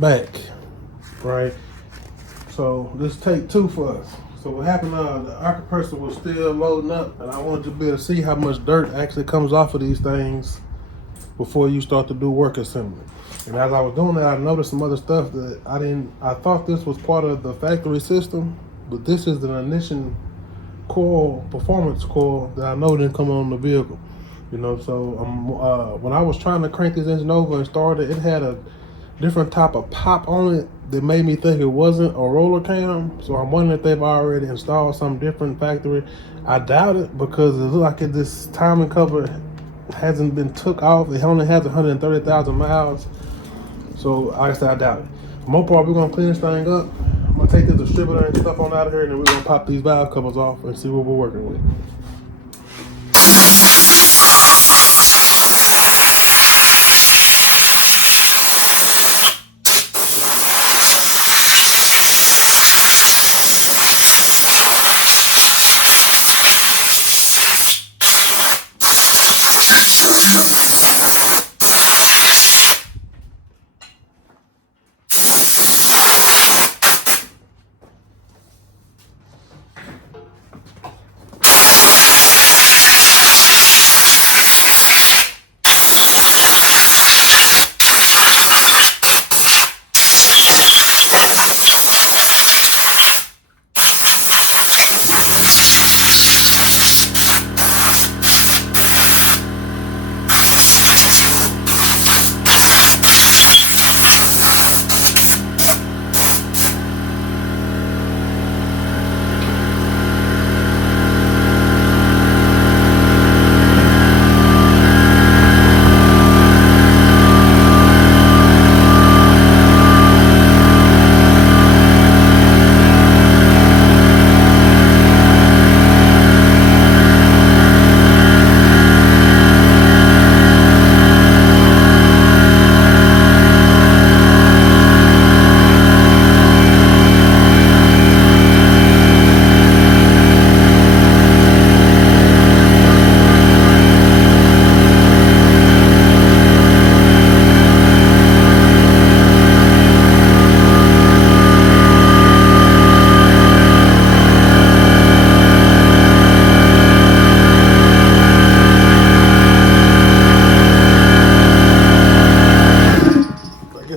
back, right? So this take 2 for us. So what happened, the air compressor was still loading up, and I wanted to be able to see how much dirt actually comes off of these things before you start to do work assembly. And as I was doing that, I noticed some other stuff that I thought this was part of the factory system, but this is an ignition coil, performance coil, that I know didn't come on the vehicle. You know, so when I was trying to crank this engine over and start it, it had a different type of pop on it that made me think it wasn't a roller cam. So I'm wondering if they've already installed some different factory. I doubt it, because it looks like this timing cover hasn't been took off. It only has 130,000 miles. So like I said, I doubt it. For the most part, we're gonna clean this thing up. I'm gonna take this distributor and stuff on out of here, and then we're gonna pop these valve covers off and see what we're working with.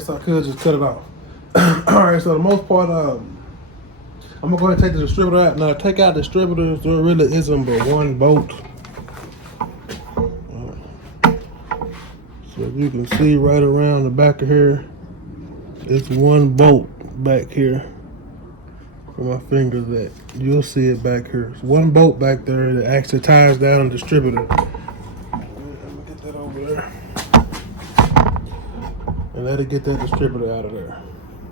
I could just cut it off. Alright, so the most part, I'm gonna go ahead and take the distributor out. Now, to take out distributors, there really isn't but one bolt. So you can see right around the back of here, it's one bolt back here where my finger's at. You'll see it back here. It's one bolt back there that actually ties down the distributor. I'm gonna get that over there. And let it get that distributor out of there.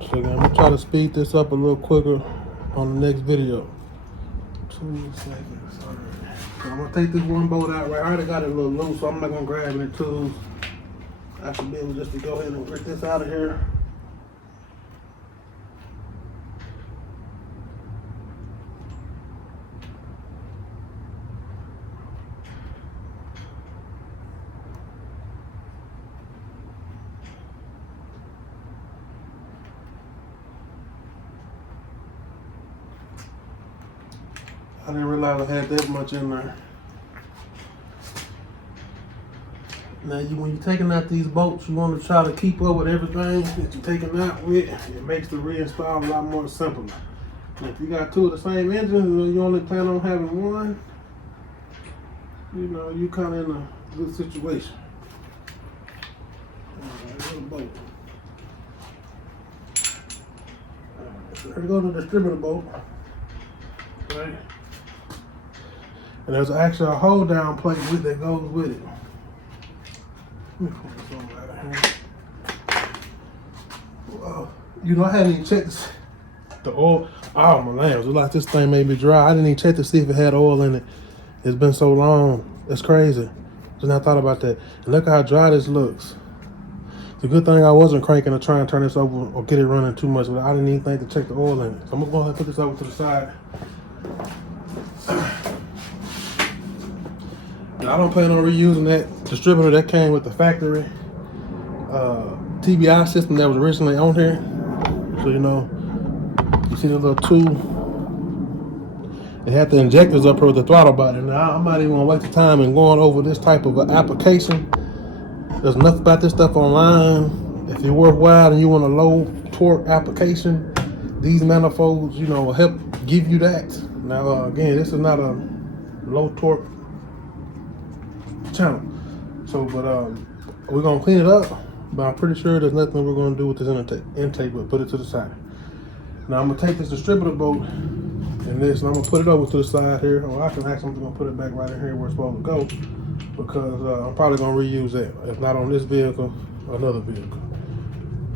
So I'm gonna try to speed this up a little quicker on the next video. 2 seconds. Alright. So I'm gonna take this one bolt out right. I already got it a little loose, so I'm not gonna grab any tools. I should be able just to go ahead and get this out of here. I didn't realize I had that much in there. Now, when you're taking out these bolts, you want to try to keep up with everything that you're taking out with. It makes the reinstall a lot more simple. And if you got 2 of the same engine, and you only plan on having one, you know, you kind of in a good situation. Alright, little bolt. Alright, so here goes the distributor bolt. Right. And there's actually a hold down plate that goes with it. Let me pull this over out of here. You know, I hadn't even checked the oil. Oh my lambs, it's like this thing made me dry. I didn't even check to see if it had oil in it. It's been so long. It's crazy. Just not thought about that. And look how dry this looks. It's a good thing I wasn't cranking to try and turn this over or get it running too much, but I didn't even think to check the oil in it. So I'm gonna go ahead and put this over to the side. And I don't plan on reusing that distributor that came with the factory TBI system that was originally on here. So you know, you see the little tube. It had the injectors up here with the throttle body. Now I'm not even gonna waste the time in going over this type of application. There's enough about this stuff online. If you're worthwhile and you want a low torque application, these manifolds, you know, will help give you that. Now, again, this is not a low torque channel. So, but we're gonna clean it up. But I'm pretty sure there's nothing we're gonna do with this intake, but put it to the side. Now I'm gonna take this distributor bolt and this, and I'm gonna put it over to the side here. Or I can actually gonna put it back right in here where it's supposed to go, because I'm probably gonna reuse that. If not on this vehicle, another vehicle.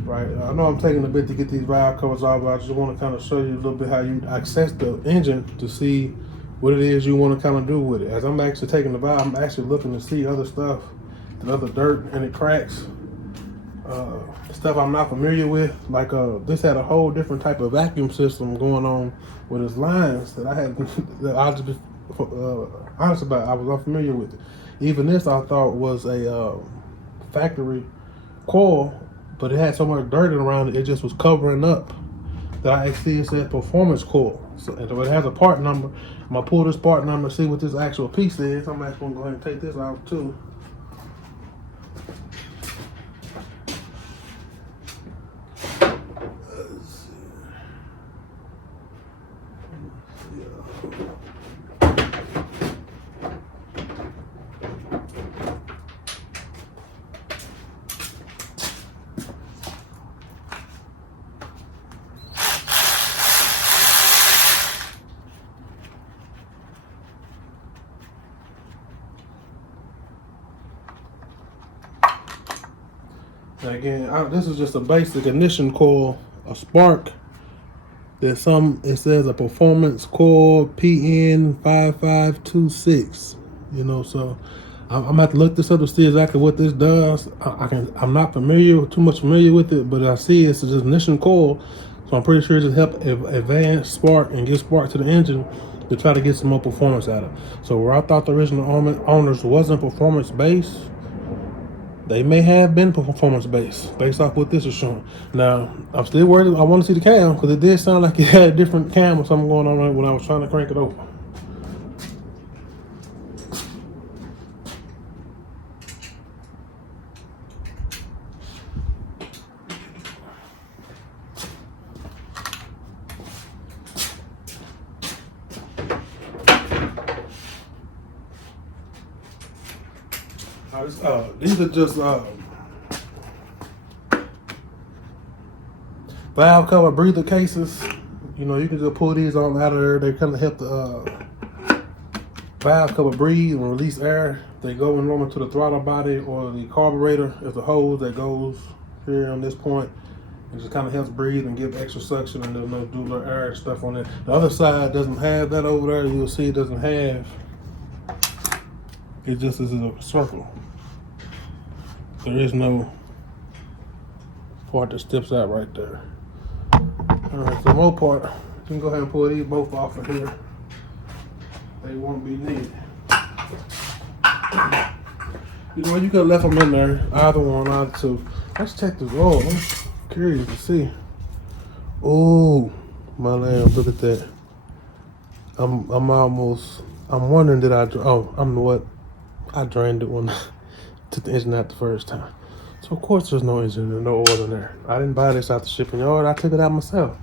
Right, I know I'm taking a bit to get these valve covers off, but I just want to kind of show you a little bit how you access the engine to see what it is you want to kind of do with it. As I'm actually taking the valve, I'm actually looking to see other stuff, and other dirt, and it cracks, stuff I'm not familiar with. Like this had a whole different type of vacuum system going on with its lines that I had, that I just honest about. I was unfamiliar with it. Even this I thought was a factory coil, but it had so much dirt around it, it just was covering up that I actually said performance coil. So it has a part number. I'm gonna pull this part number, see what this actual piece is. I'm actually gonna go ahead and take this out too. Again, this is just a basic ignition coil, a spark. There's it says a performance coil PN5526. You know, so I'm gonna have to look this up to see exactly what this does. I'm not too much familiar with it, but I see it's just ignition coil, so I'm pretty sure it just help advance spark and give spark to the engine to try to get some more performance out of it. So where I thought the original owners wasn't performance based, they may have been performance based off what this is showing. Now, I'm still worried. I want to see the cam, because it did sound like it had a different cam or something going on when I was trying to crank it over. These are just valve cover breather cases. You know, you can just pull these on out of there. They kind of help the valve cover breathe and release air. They go in normally to the throttle body or the carburetor. There's a hose that goes here on this point. It just kind of helps breathe and give extra suction, and there's no dual air and stuff on it. The other side doesn't have that over there. You'll see it doesn't have. It just is a circle. There is no part that steps out right there. All right, so more part, you can go ahead and pull these both off of here. They won't be needed. You know, you could have left them in there, either one, either two. Let's check this oil. I'm curious to see. Oh, my lamb, look at that. I'm wondering, did I, I drained it when I took the engine out the first time. So of course there's no engine and no oil in there. I didn't buy this out the shipping yard, I took it out myself.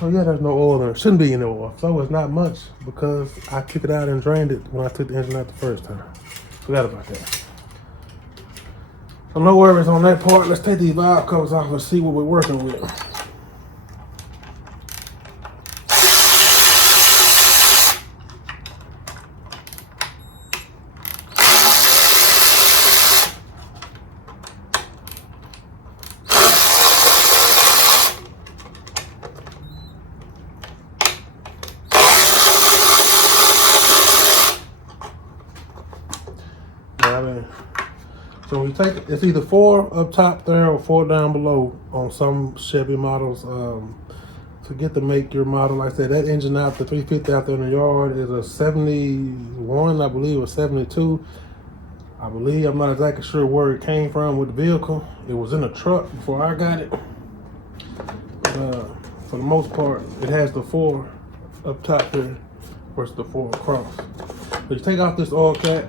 So yeah, there's no oil in there. Shouldn't be any oil. So it's not much, because I took it out and drained it when I took the engine out the first time. Forgot about that. So no worries on that part. Let's take these valve covers off and see what we're working with. So we take, it's either 4 up top there or 4 down below on some Chevy models. Forget to make your model. Like I said, that engine out, the 350 out there in the yard is a 71, I believe, or 72. I believe, I'm not exactly sure where it came from with the vehicle. It was in a truck before I got it. For the most part, it has the 4 up top here versus the 4 across. So you take off this oil cap,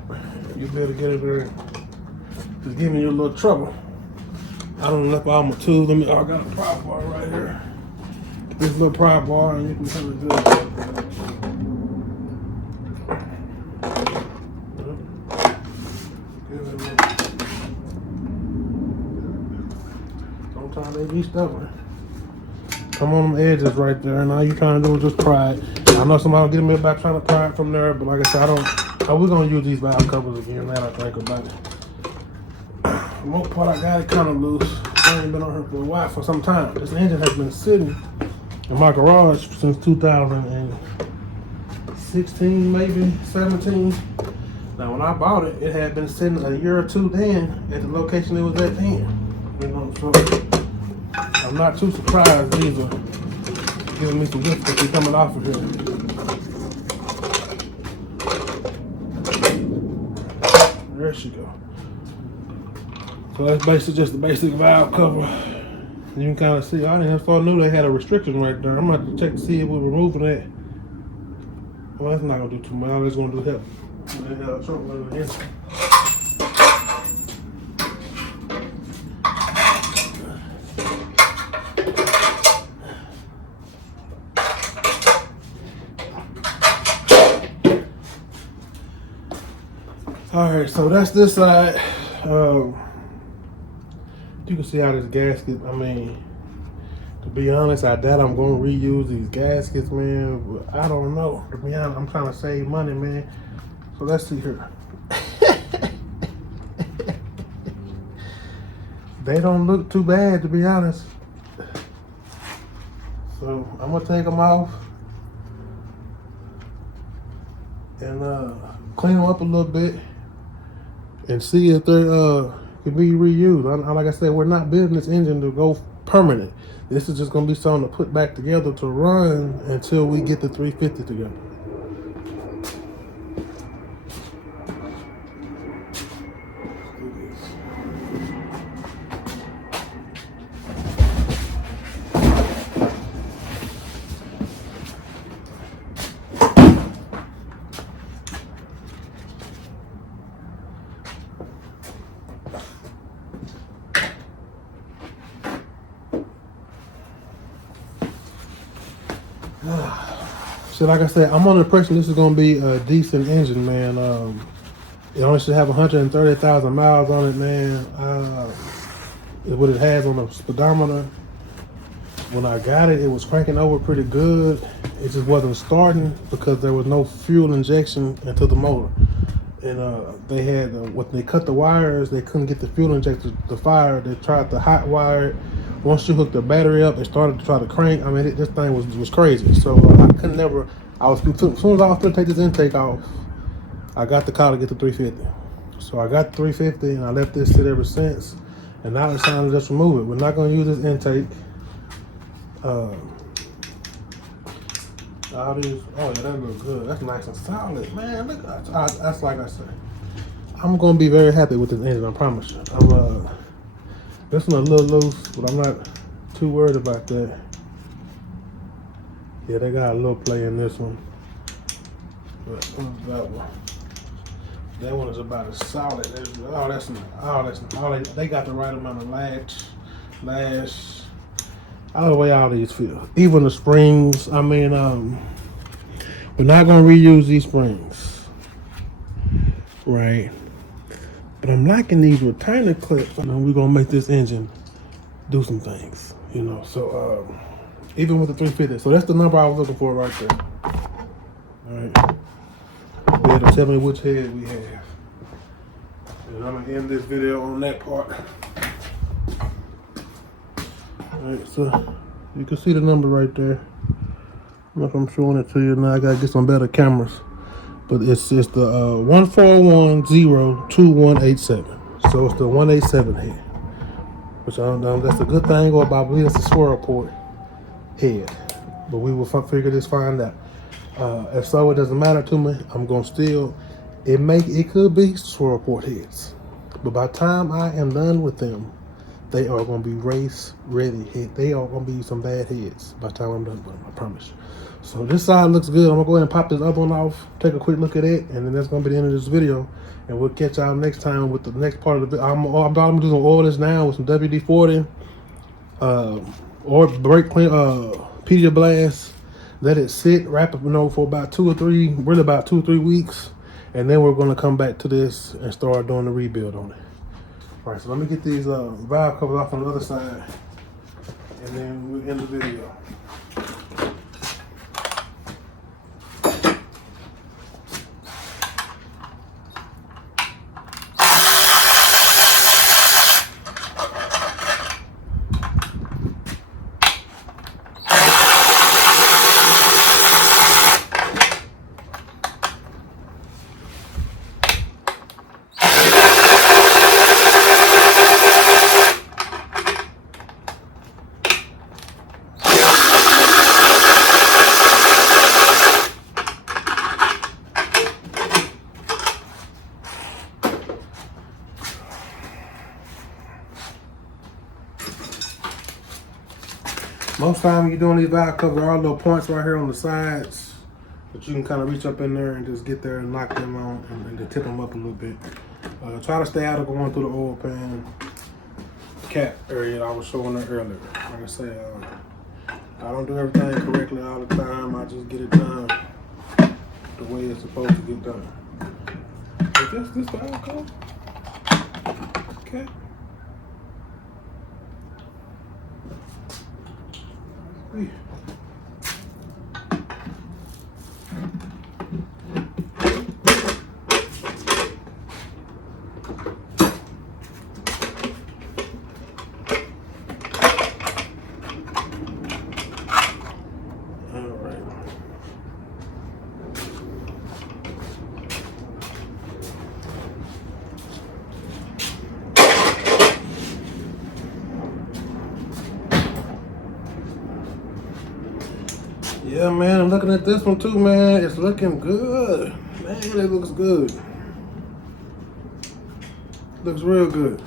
you'll be able to get it there. Just giving you a little trouble. I don't left all my tools. I got a pry bar right here. This little pry bar, and you can kind of do it. Sometimes they be stubborn. Come on them edges right there, and all you trying to do is just pry it. I know somebody will get me back trying to pry it from there, but like I said, we're gonna use these valve covers again. Now I think about it. The most part I got it kind of loose. I ain't been on here for a while, for some time. This engine has been sitting in my garage since 2016, maybe 17. Now when I bought it, it had been sitting a year or 2 then at the location it was at then. You know, so I'm not too surprised these are giving me some difficulty coming off of here. There she go. So that's basically just the basic valve cover. You can kind of see, I didn't I knew they had a restriction right there. I'm going to check to see if we're removing that. Well, that's not going to do too much. All it's going to do help. Alright, so that's this side. You can see how this gasket, I mean, to be honest, I doubt I'm going to reuse these gaskets, man. But I don't know. To be honest, I'm trying to save money, man. So let's see here. They don't look too bad, to be honest. So I'm going to take them off and clean them up a little bit and see if they can be reused. Like I said, we're not building this engine to go permanent. This is just going to be something to put back together to run until we get the 350 together. So like I said, I'm under the impression this is going to be a decent engine, man. It only should have 130,000 miles on it, man. What it has on the speedometer. When I got it, it was cranking over pretty good. It just wasn't starting because there was no fuel injection into the motor. And they had, when they cut the wires, they couldn't get the fuel injector to fire. They tried to hot wire it. Once you hook the battery up, it started to try to crank. I mean, this thing was crazy. So I could never, as soon as I was going to take this intake off, I got the call to get the 350. So I got the 350 and I left this sit ever since. And now it's time to just remove it. We're not going to use this intake. All these, oh yeah, that looks good. That's nice and solid, man. Look, that's like I said. I'm going to be very happy with this engine, I promise you. This one a little loose, but I'm not too worried about that. Yeah, they got a little play in this one. But what's that one? That one is about as solid as, they got the right amount of lash. I don't know the way all these feel. Even the springs, I mean, we're not gonna reuse these springs, right? But I'm liking these retainer clips. And we're gonna make this engine do some things, you know. So even with the 350, so that's the number I was looking for right there. All right, you have to tell me which head we have, and I'm gonna end this video on that part. All right, so you can see the number right there. I don't know if I'm showing it to you now. I gotta get some better cameras. But it's the 141-02187. So it's the 187 head. Which I don't know, that's a good thing, or I believe that's a swirl port head. But we will find out. If so, it doesn't matter to me. I'm gonna still It could be swirl port heads, but by the time I am done with them, they are going to be race ready. They are going to be some bad heads by the time I'm done with them, I promise you. So this side looks good. I'm going to go ahead and pop this other one off, take a quick look at it, and then that's going to be the end of this video. And we'll catch y'all next time with the next part of the video. I'm doing all this now with some WD-40 or brake clean, Pedia Blast. Let it sit, wrap it, for about 2 or 3 weeks. And then we're going to come back to this and start doing the rebuild on it. All right, so let me get these valve covers off on the other side, and then we'll end the video. Most time when you're doing these valve covers, there are little points right here on the sides that you can kind of reach up in there and just get there and knock them on and to tip them up a little bit. Try to stay out of going through the oil pan cap area that I was showing there earlier. Like I said, I don't do everything correctly all the time. I just get it done the way it's supposed to get done. Is this valve cover? Okay. Yeah, man, I'm looking at this one too, man. It's looking good. Man, it looks good. Looks real good.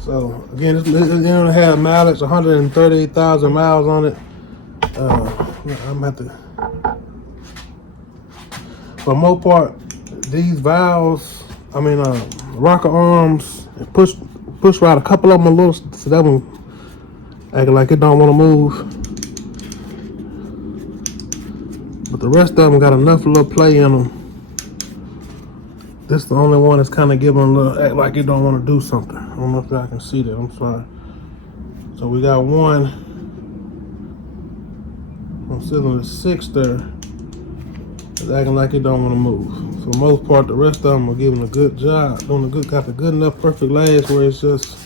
So, again, it's going to have mileage, 138,000 miles on it. I'm at the... For the most part, these valves, rocker arms, push right. A couple of them a little, so that one acting like it don't want to move. But the rest of them got enough little play in them. This is the only one that's kind of giving a little, act like it don't want to do something. I don't know if y'all can see that, I'm sorry. So we got one on cylinder 6 there. It's acting like it don't want to move. For the most part, the rest of them are giving a good job. Got the good enough perfect last where it's just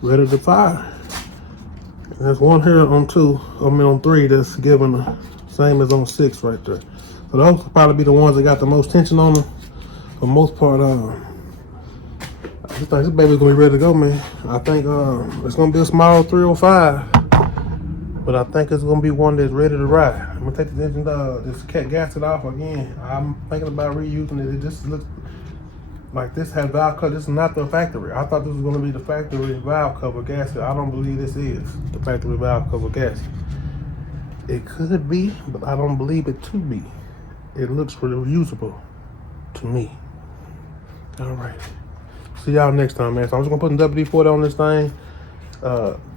ready to fire. And there's one here on 3 that's giving the same as on 6 right there. So those will probably be the ones that got the most tension on them. For the most part, this baby's gonna be ready to go, man. I think it's gonna be a small 305, but I think it's gonna be one that's ready to ride. I'm gonna take the engine, this gasket off again. I'm thinking about reusing it. It just looks like this has valve cover. This is not the factory. I thought this was gonna be the factory valve cover gasket. I don't believe this is the factory valve cover gasket. It could be, but I don't believe it to be. It looks reusable to me. All right. See y'all next time, man. So I'm just gonna put some WD-40 on this thing.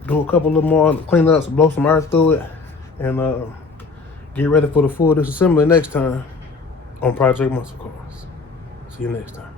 Do a couple of more cleanups, blow some earth through it, and get ready for the full disassembly next time on Project Muscle Cars. See you next time.